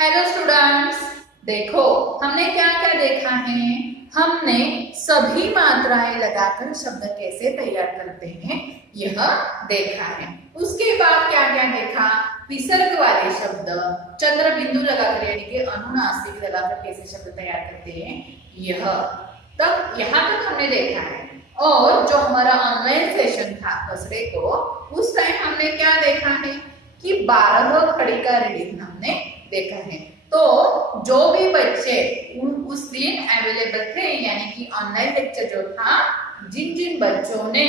Hello students, देखो हमने क्या क्या देखा है। हमने सभी मात्राएं लगाकर शब्द कैसे तैयार करते हैं यह देखा है। उसके बाद क्या क्या देखा, विसर्ग वाले शब्द चंद्र बिंदु लगाकर यानी कि अनुनासिक लगाकर कैसे शब्द तैयार करते हैं यह तक यहाँ तक हमने देखा है। और जो हमारा ऑनलाइन सेशन था थर्सडे को, उस टाइम हमने क्या देखा है कि 12 खड़ी का रीडिंग हमने देखा है। तो जो भी बच्चे उस दिन अवेलेबल थे यानी कि ऑनलाइन लेक्चर जो था, जिन जिन बच्चों ने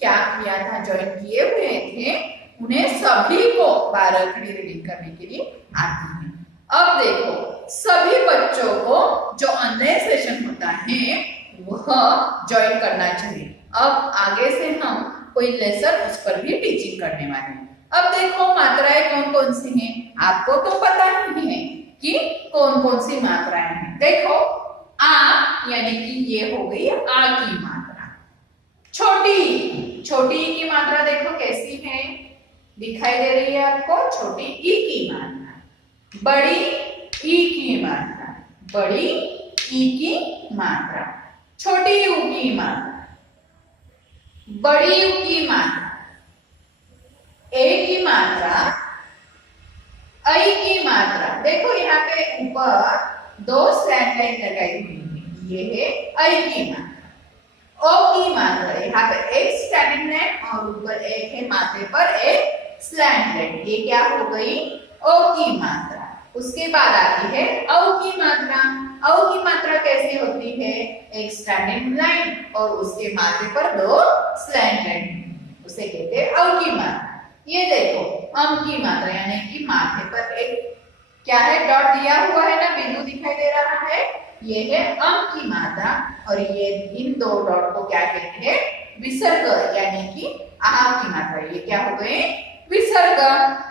क्या किया था, ज्वाइन किए हुए थे, उन्हें सभी को 12 खड़ी रीडिंग करने के लिए आती है। अब देखो सभी बच्चों को जो ऑनलाइन सेशन होता है वह ज्वाइन करना चाहिए। अब आगे से हम कोई लेसन उस पर भी टीचिंग करने वाले हैं। अब देखो मात्राएं कौन कौन सी हैं, आपको तो पता ही है कि कौन कौन सी मात्राएं हैं। देखो आ यानी कि ये हो गई आ की मात्रा। छोटी छोटी की मात्रा देखो कैसी है, दिखाई दे रही है आपको, छोटी ई की मात्रा। बड़ी ई की मात्रा, बड़ी ई की मात्रा। छोटी यू की मात्रा, बड़ी यू की मात्रा। ए की मात्रा, ऐ की मात्रा। देखो यहाँ पे ऊपर 2 स्लैंट लाइन लगाई हुई है, ये है ऐ की मात्रा। ओ की मात्रा, यहाँ पे एक स्टैंडिंग लाइन और ऊपर एक है माथे पर एक स्लैंट लाइन, ये क्या हो गई ओ की मात्रा। उसके बाद आती है औ की मात्रा। औ की मात्रा कैसे होती है, एक स्टैंडिंग लाइन और उसके माथे पर 2 स्लैंट लाइन, उसे कहते हैं औ की मात्रा। ये देखो अम की मात्रा यानी कि माथे पर एक क्या है, डॉट दिया हुआ है ना, बिंदु दिखाई दे रहा है, ये है अम की मात्रा। और ये इन 2 डॉट को क्या कहते हैं, विसर्ग यानी कि आ की मात्रा। ये क्या हो गए, विसर्ग।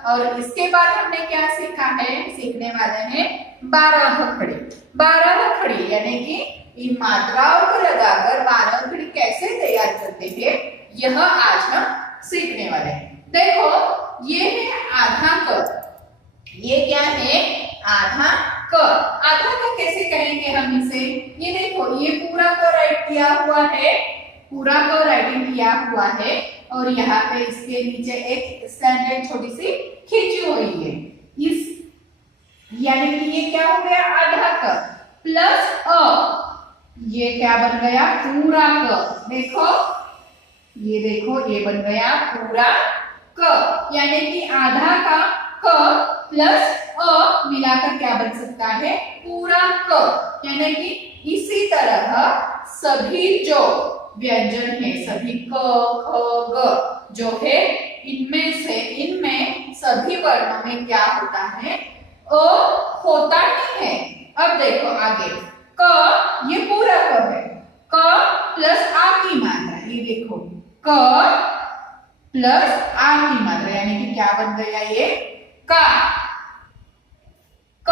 और इसके बाद हमने क्या सीखा है, सीखने वाले हैं 12 खड़ी। 12 खड़ी यानी कि इन मात्राओं को लगाकर 12 खड़ी कैसे तैयार करते हैं यह आज हम सीखने वाले हैं। देखो ये है आधा क, ये क्या है आधा क। आधा क कैसे कहेंगे हम इसे, ये देखो ये पूरा क राइट किया हुआ है, पूरा क राइटिंग किया हुआ है और यहाँ पे इसके नीचे एक स्लैंट लाइन छोटी सी खींची हुई है। इस यानी कि ये क्या हो गया, आधा क प्लस अ, ये क्या बन गया, पूरा क। देखो ये देखो ये बन गया पूरा क, यानी कि आधा का क प्लस अ मिलाकर क्या बन सकता है, पूरा क। यानी कि इसी तरह सभी जो व्यंजन है, सभी क ख ग जो है, इनमें सभी वर्णों में क्या होता है, अ होता ही है। अब देखो आगे क, ये पूरा क है, क प्लस आ की मात्रा, ये देखो क प्लस आ की मात्रा यानी कि क्या बन गया, ये का। क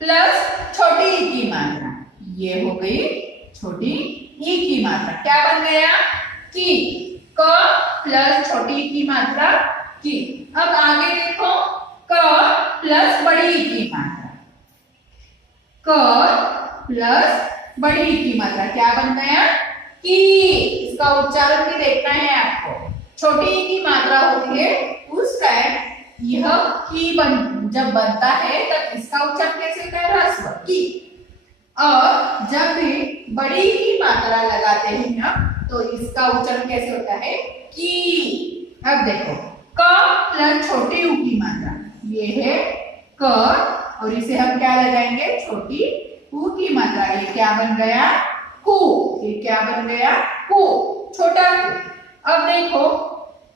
प्लस छोटी ई की मात्रा, ये हो गई छोटी ई की मात्रा, क्या बन गया, की। क प्लस छोटी ई की मात्रा की। अब आगे देखो क प्लस बड़ी ई की मात्रा, क प्लस बड़ी ई की मात्रा क्या बन गया, की। इसका उच्चारण भी देखना है आपको। छोटी ई की मात्रा होती है उस टाइम यह की जब बनता है तब इसका उच्चारण कैसे होता है, ह्रस्व की। और जब भी बड़ी की मात्रा लगाते हैं हम तो इसका उच्चारण कैसे होता है, की। अब देखो क प्लस छोटी यू की मात्रा, ये है क और इसे हम क्या लगाएंगे, छोटी ऊ की मात्रा, ये क्या बन गया, कु। ये क्या बन गया, कु, छोटा कु। अब देखो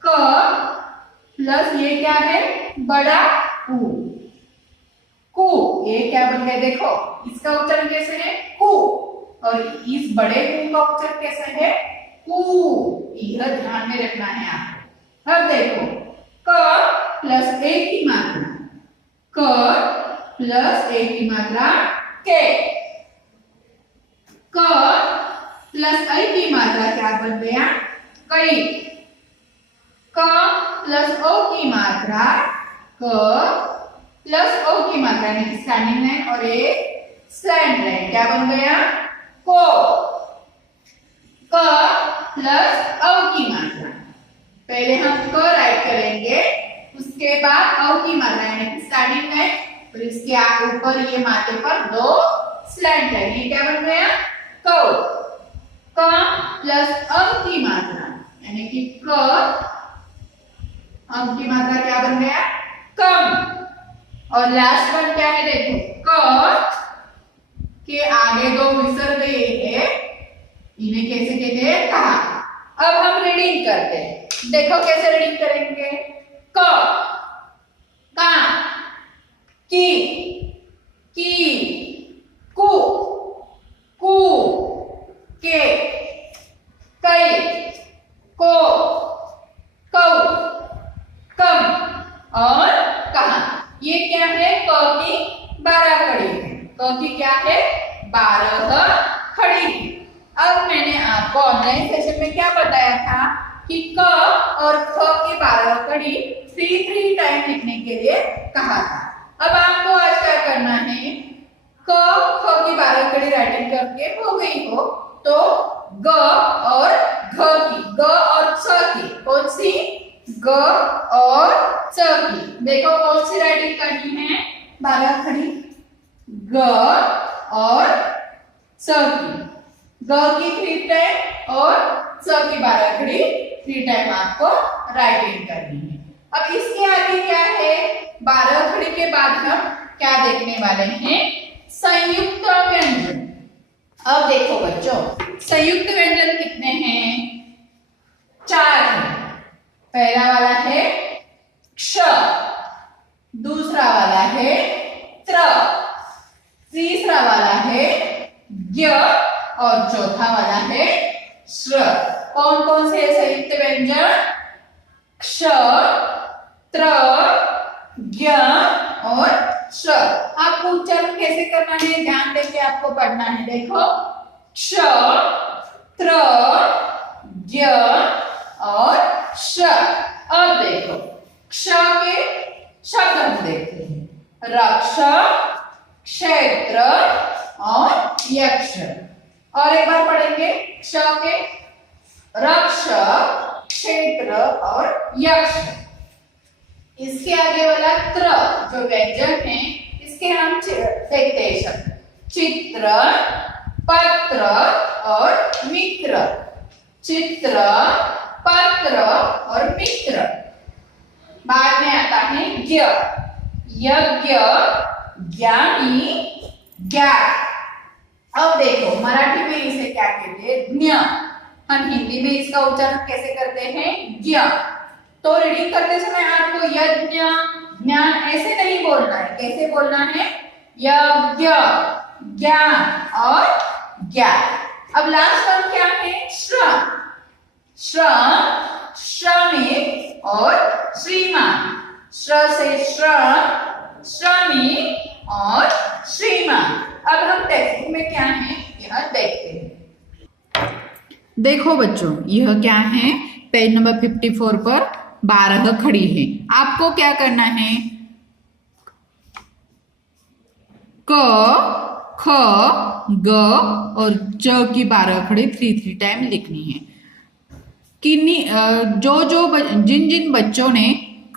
क प्लस ये क्या है, बड़ा ऊ, कु। ये क्या बन गया, देखो इसका उच्चारण कैसे है, कु। और इस बड़े कु का उच्चारण कैसे है, कु। यह ध्यान में रखना है आपको। अब देखो क प्लस ए की मात्रा, क प्लस ए की मात्रा के। क प्लस ऐ की मात्रा क्या बन गया, कई। क प्लस ओ की मात्रा क प्लस ओ की मात्रा यानी स्टैंडिंग लाइन और एक स्लैंट लाइन, क्या बन गया? को। क प्लस अ की मात्रा, पहले हम क राइट करेंगे, उसके बाद अ की मात्रा यानी स्टैंडिंग लाइन, और इसके ऊपर ये माथे पर दो स्लैंट लाइन, ये क्या बन गया? क। क प्लस अ की मात्रा यानी कि क, अ की मात्रा क्या बन गया? कम। और लास्ट वन क्या है देखो, क के आगे दो विसर्ग है, इन्हें कैसे कहते हैं? कहा। अब हम रीडिंग करते हैं, देखो कैसे रीडिंग करेंगे। क, का, की, कु, कु, के, कई, को, कौ, कम और कहा। ये क्या है? क की 12 खड़ी है। क की क्या है? 12 खड़ी। अब मैंने आपको ऑनलाइन सेशन में क्या बताया था कि क और ख की 12 कड़ी 3 टाइम लिखने के लिए कहा था। अब आपको आज क्या करना है, क ख की 12 कड़ी राइटिंग करके हो गई हो तो ग और घ की, ग और च की, कौन सी? ग और च की, देखो कौन सी राइटिंग करनी है? 12 खड़ी, ग और च की, ग की 3 टाइम और च की 12 खड़ी 3 टाइम आपको राइटिंग करनी है। अब इसके आगे क्या है? 12 खड़ी के बाद हम क्या देखने वाले हैं? संयुक्त व्यंजन। अब देखो बच्चों, संयुक्त व्यंजन कितने हैं? 4 हैं। पहला वाला है क्ष, दूसरा वाला है त्र, तीसरा वाला है ज्ञ और चौथा वाला है श्र। कौन कौन से संयुक्त व्यंजन? क्ष, त्र, ज्ञ और श्र। आपको उच्चारण कैसे करना है ध्यान देके आपको पढ़ना है। देखो क्ष, त्र, ज्ञ और श्र। अब देखो क्ष के शब्द हम देखते हैं, रक्ष, क्षेत्र और यक्ष। और एक बार पढ़ेंगे, क्ष के रक्ष, क्षेत्र और यक्ष। इसके आगे वाला त्र जो व्यंजन है, इसके हम देखते हैं शब्द, चित्र, पत्र और मित्र। चित्र, पत्र और मित्र। बाद में आता है ज्ञ, यज्ञ, ज्ञानी, ज्ञात। अब देखो मराठी में इसे क्या कहते हैं? ज्ञ। हम हिंदी में इसका उच्चारण कैसे करते हैं? ज्ञ। तो रीडिंग करते समय आपको यज्ञ, ज्ञान ऐसे नहीं बोलना है, कैसे बोलना है? यज्ञ, ज्ञान और ज्ञात। अब लास्ट वन क्या है? श्रम। श्रम, श्रमिक और श्रीमान। श्र से श्रम, श्रमिक और श्रीमान। अब हम टेक्स्ट में क्या है यह देखते हैं। देखो बच्चों, यह क्या है? पेज नंबर 54 पर 12 खड़ी है। आपको क्या करना है? क, ख, ग और च की 12 खड़ी 3 टाइम लिखनी है। किन्हीं जिन जिन बच्चों ने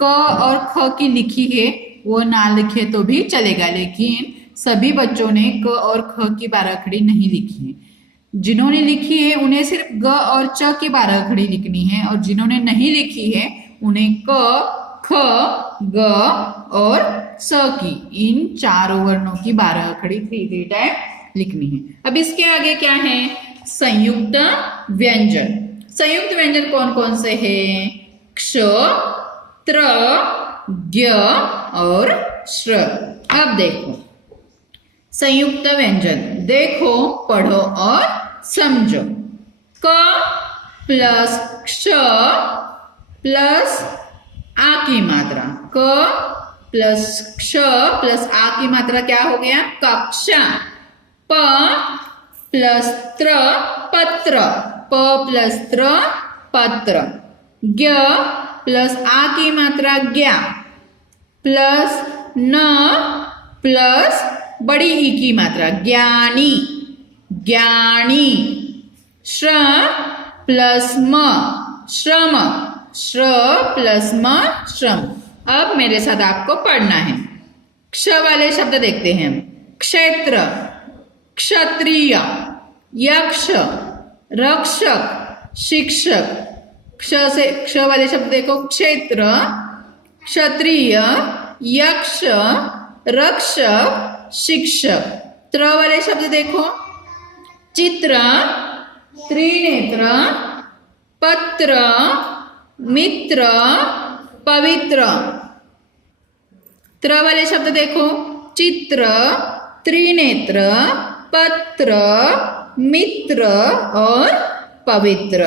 क और ख की लिखी है वो ना लिखे तो भी चलेगा, लेकिन सभी बच्चों ने क और ख की 12 खड़ी नहीं लिखी है। जिन्होंने लिखी है उन्हें सिर्फ ग और च की 12 खड़ी लिखनी है, और जिन्होंने नहीं लिखी है उन्हें क, ख, ग और स की इन चारों वर्णों की 12 खड़ी 3 टाइम लिखनी है। अब इसके आगे क्या है? संयुक्त व्यंजन। संयुक्त व्यंजन कौन कौन से हैं? क्ष, त्र, ज्ञ और श्र। अब देखो संयुक्त व्यंजन, देखो, पढ़ो और समझो। क प्लस क्ष प्लस आ की मात्रा, क प्लस क्ष प्लस आ की मात्रा क्या हो गया? कक्षा। प प्लस त्र, पत्र। प प्लस त्र, पत्र। ज्ञ प्लस आ की मात्रा ज्ञा प्लस न प्लस बड़ी ई की मात्रा ज्ञानी, ज्ञानी। श्र प्लस म श्रम, श्र प्लस म श्रम। अब मेरे साथ आपको पढ़ना है। क्ष वाले शब्द देखते हैं। क्षेत्र, क्षत्रिय, यक्ष, रक्षक, शिक्षक। क्ष वाले शब्द देखो। क्षेत्र, क्षत्रिय, यक्ष, रक्षक, शिक्षक। त्र वाले शब्द देखो। चित्र, त्रिनेत्र, पत्र, मित्र, पवित्र। त्र वाले शब्द देखो। चित्र, त्रिनेत्र, पत्र, मित्र और पवित्र।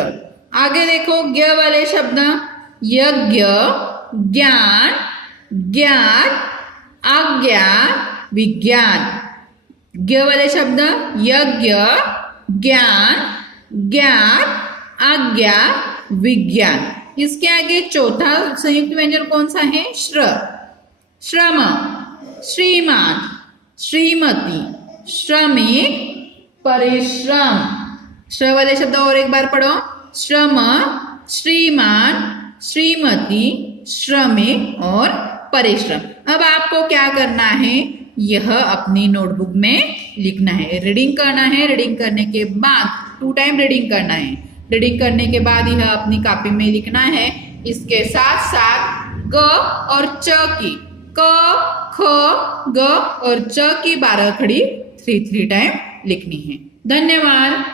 आगे देखो ज्ञ वाले शब्द। यज्ञ, ज्ञान, ज्ञात, आज्ञा, विज्ञान। ज्ञ वाले शब्द। यज्ञ, ज्ञान, ज्ञात, आज्ञा, विज्ञान। इसके आगे चौथा संयुक्त व्यंजन कौन सा है? श्र। श्रम, श्रीमान, श्रीमती, श्रमिक, परिश्रम। श्र वाले शब्द और एक बार पढ़ो। श्रम, श्रीमान, श्रीमती, श्रमिक और परिश्रम। अब आपको क्या करना है? यह अपनी नोटबुक में लिखना है, रीडिंग करना है। रीडिंग करने के बाद 2 टाइम रीडिंग करना है। रीडिंग करने के बाद यह अपनी कॉपी में लिखना है। इसके साथ साथ ग और च की, क, ख, ग और च की 12 खड़ी 3 टाइम लिखनी है। धन्यवाद।